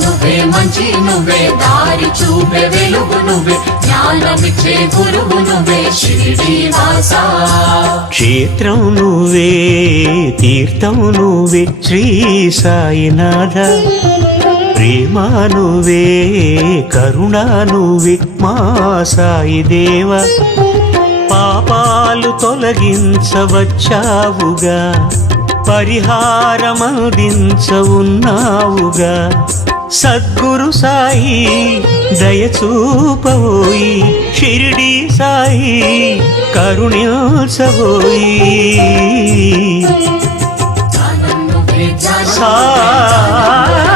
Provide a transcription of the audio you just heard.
నువ్వే మంచి నువ్వే దారి చూపే వెలుగు నువ్వే జ్ఞానమిచ్చే గురువు నువ్వే షిరిడి వాసా క్షేత్రం నువ్వే తీర్థం నువ్వే శ్రీ సాయినాథ ప్రేమ నువ్వే కరుణ నువ్వే మా సాయి దేవ పాపాలు తొలగించవచ్చావుగా పరిహారమందించవున్నావుగా సద్గురు సాయి దయచూపవోయి షిరిడి సాయి కరుణించవోయి జ్ఞానం నువ్వే జ్ఞానం సాయి